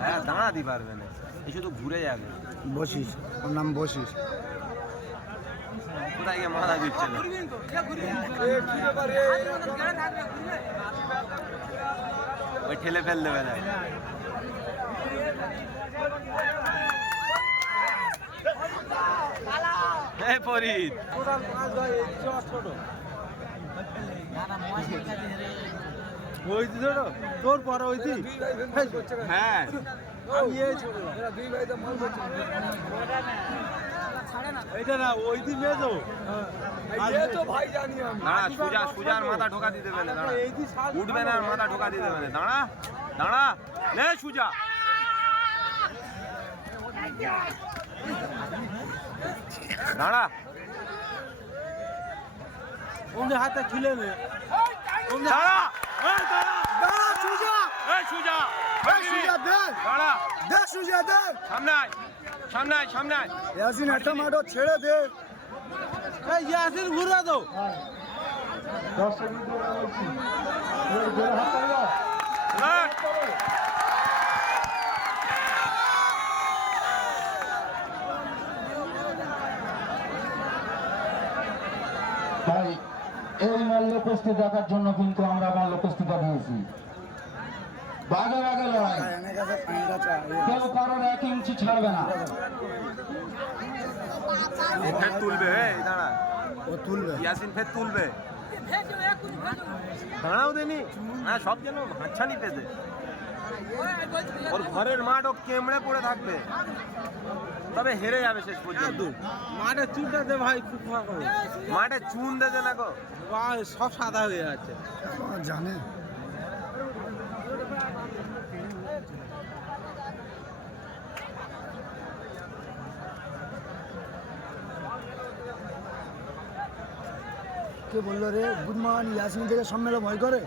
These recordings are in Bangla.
হ্যাঁ দাঁড়াতে পারবে না, এই শুধু ঘুরে যাবে। বসিস, ওর নাম বসিস। কোথায় গিয়ে মাথা দিচ্ছে না, ওই ঠেলে ফেল দেবে না। ফরিদ তোর পরে ওই হ্যাঁ এইটা না ওই দিন মেজো দাঁড়া, সুজার মাথা ঢোকা দিয়ে দেবে না, উঠবে না, মাথা ঢোকা দিয়ে দেবে না। দাঁড়া দাঁড়া, নে সুজা, দাঁড়া, ওমনি হাতে খিলে নে, দাঁড়া, দাঁড়া সুজা, সুজা, সুজা দে, দাঁড়া, দে সুজা দে, সামনে আয়, সামনে আয়, সামনে আয়। ইয়াসিন একটা মাঠও ছেড়ে দে, এই ইয়াসিন ঘুরে দাও। তাই এই মল্লকুস্তি দেখার জন্য কিন্তু আমরা মল্লকুস্তিটা দিয়েছি। বাগে বাগে লড়াই, কেউ কারোর 1 ইঞ্চি ছাড়বে না। ফের তুলবে, দাঁড়া, ও তুলবে, ইয়াসিন ফের তুলবে, দাঁড়াও দেনি, হ্যাঁ সব যেন হাতছানি পেতে, ওর ঘরের মাঠ ও কেমড়ে পড়ে থাকবে, তবে হেরে যাবে শেষ পর্যন্ত। মাঠে চুনটা দে ভাই, খুব মাঠে চুন দেবে না গো, সব সাদা হয়ে যাচ্ছে, জানে। কে বললো রে গুডমান ইয়াসিন থেকে সম্মেলন ভয় করে?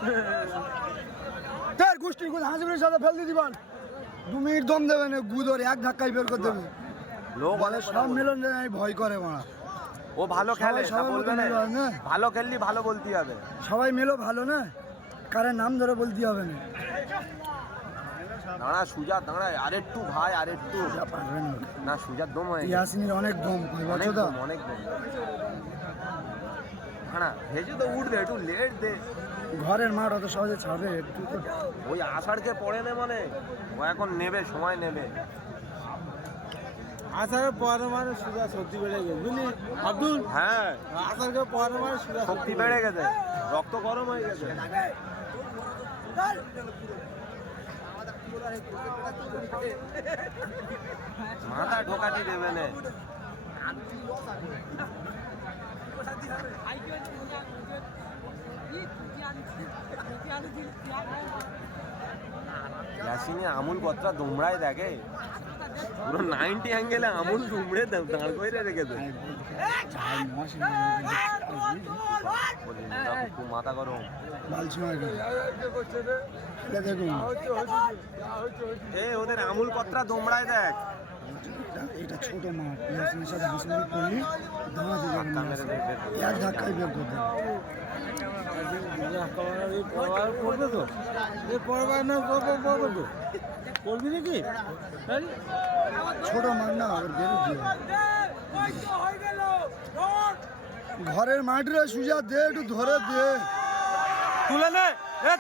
তার গোষ্ঠীর গুলো হাসিবের সাথে ফেল দিয়ে দিবান, 2 মিনিট দম দেবে না, গুদর এক ধাক্কায় বের করে দেবে। লোক বলে সম্মেলন ভয় করে মারা, ও ভালো খেলে, সবাই বলবে না, না, ভালো খেললি ভালো বলতে হবে, সবাই মেলো ভালো না, কারে নাম ধরে বলতে হবে না। দাঁড়া সুজা, দাঁড়া, আরেকটু ভাই, আরেকটু, পারবেন না সুজার দম হয়ে গেছে। ইয়াসিনের অনেক দম, অনেক দম, অনেক দম। হ্যাঁ ভেজে তো উঠবে, একটু লেট দে, ঘরের মাঠ অত সহজে ছাড়বে একটু তো। ওই আষাঢ়কে পড়ে নে, মানে ও এখন নেবে, সময় নেবে। আসারের পরে মানে সুজা শক্তি বেড়ে গেছে, বুঝলি আব্দুল? হ্যাঁ আসারকে পরে মানে সুজা শক্তি বেড়ে গেছে, রক্ত গরম হয়ে গেছে। মাথা ঢোকাতে দেবে না, ইয়াসিনে আমুল কতটা দুমড়ায় দেখে, পুরো 90 অ্যাঙ্গেলে আমুল দুমড়ে দাঁড় করে রেখেছে। মাথা গরম, ওদের আমুল কতটা দুমড়ায় দেখ। এটা ছোট মাঠ, ইয়াসিনের সাথে হাসিমারি করলি এক ধাক্কায় বের করতে করবে তো, পরবার না করবে তো, করবি নাকি? ছোট মাঠ না, ঘরের মাঠ রে সুজা দে, একটু ধরে দে, তুলে নে,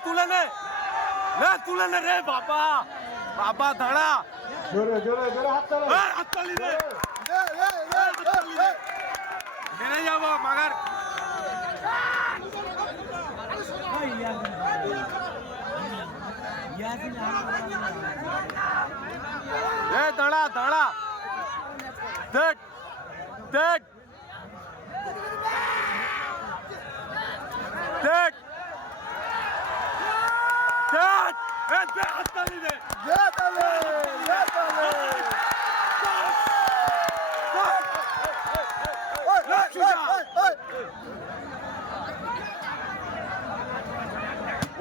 তুলে নে, তুলে নে রে বাবা, বাবা দাঁড়া, হাততালি দে, হেরে যাবো মাগার। দাঁড়া দাঁড়া, দেখ দেখ দেখ দেখ, হাততালি দে,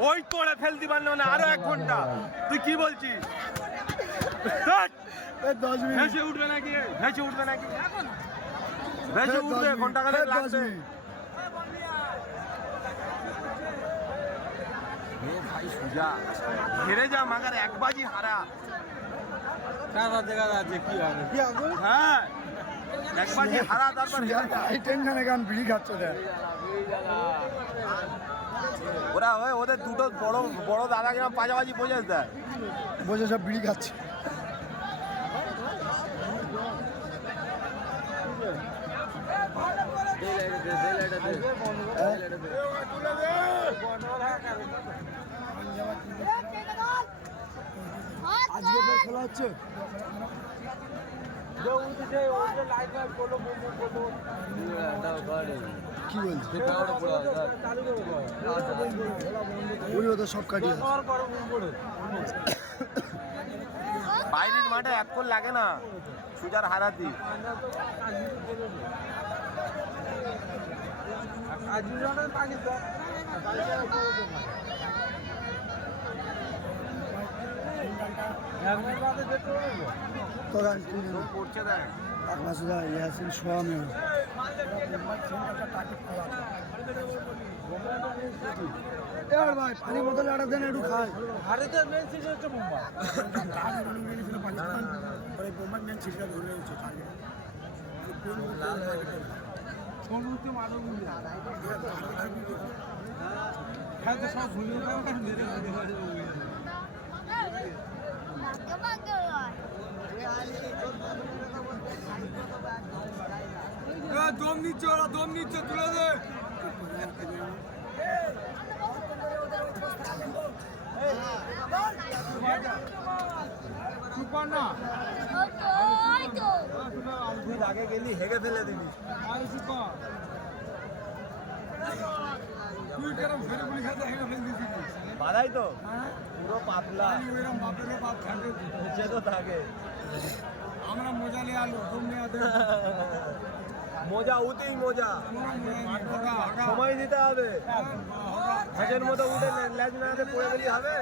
ওই তোড়ে ফেলতে পারলো না আরো 1 ঘন্টা। তুই কি বলছিস? ধ্যাৎ, 10 মিনিট ভেসে উঠবে নাকি? ভেসে উঠবে নাকি? ভেসে উঠবে, ঘন্টা খানেক লাগবে। এ ভাই সুজা হেরে যা, মাগার 1 বাজি হারা। দেখা যাচ্ছে কি হবে। হ্যাঁ 1 বাজি হারা, তারপর হেরে যা। এই টেনশনে গান বিড়ি খাচ্ছে দেখ। ওরা হয় ওদের দুটো বড় বড় দাদা কিনা পাজাবাজি বোঝাস দেয়। বসে সব বিড়ি খাচ্ছে। আজকে বেশ খেলা হচ্ছে। কি বলছি ওই তো সব কাটিয়ে বাইরের মাঠে 1 গোল লাগে না সুজার হারাতি। তো গান পড়ছে দেখ আকলাসুদা ইয়াসিন সোয়ামে এবার ভাই পানি বোতল আটা দেন একটু খাই। ভারতের মেন সিটি হচ্ছে মুম্বাই। সমুদ্র মানব খেলতে সব ভুলিয়ে দম নিচ্ছে, ওরা দম নিচ্ছে, তুলে দে। সুপার না তুই আগে গেলি হেগে ফেলে দিবি। আর সুপার তুই কেরম ফেরে গুলি খাতে হেগে ফেলে দিছিস। বাধাই তো পুরো পাতলা, ওইরকম বাপেরও বাপ থাকে, নিচে তো থাকে। আমরা মজা নিয়ে আলো তোমরা মজা উঠেই মজা, সময় দিতে হবে। হাজের মতো উঠে ল্যাজ না হাতে পড়ে গেলি হবে।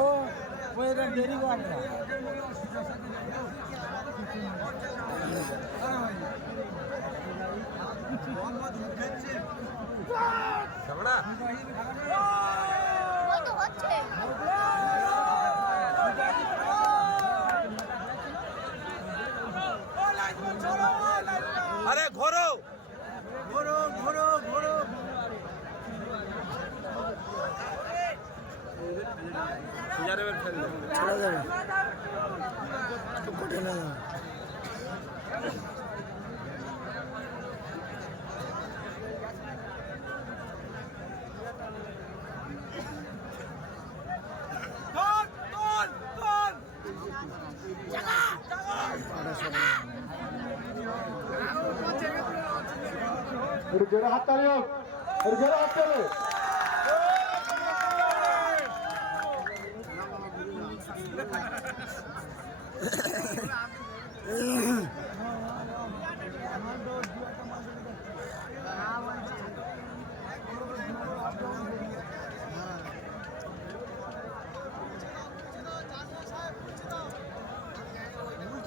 ও ওই দেরি করে আরে ঘোরো ঘোরো ঘোরো ঘোরো। ছেড়ে যাবে কোটে না জোরে হাত তালি হোক, জোরে হাত তালি।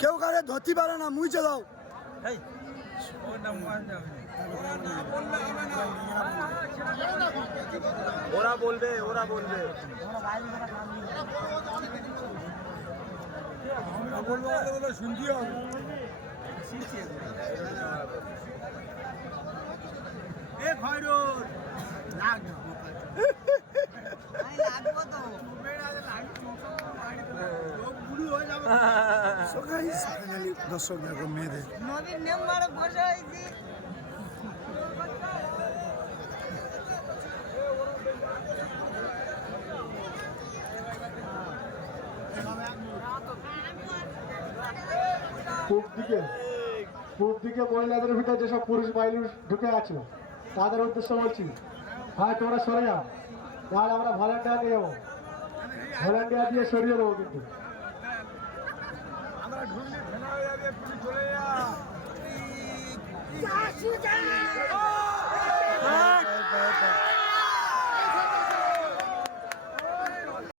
কেউ কারে ধরতে পারে না, মুইছে দাও। ওরা বলবে, ওরা বলবে। শুনতে হবে। এ খয়রুল দর্শক দেখো মেয়েদের নবীন মেম্বার বসে হয়েছি। পূব দিকে মহিলাদের ভিতরে যেসব পুরুষ বাইলুর ঢুকে আছে তাদের উদ্দেশ্য বলছি, ভাই তোমরা সরে যাও, তাহলে আমরা ভলেন্টিয়ার নিয়ে যাবো, ভলেন্টিয়ার দিয়ে সরিয়ে দেবো। কিন্তু আমরা ঢুকলে ফেলা হয়ে যাবে, পুলিশ চলে যা। চাষি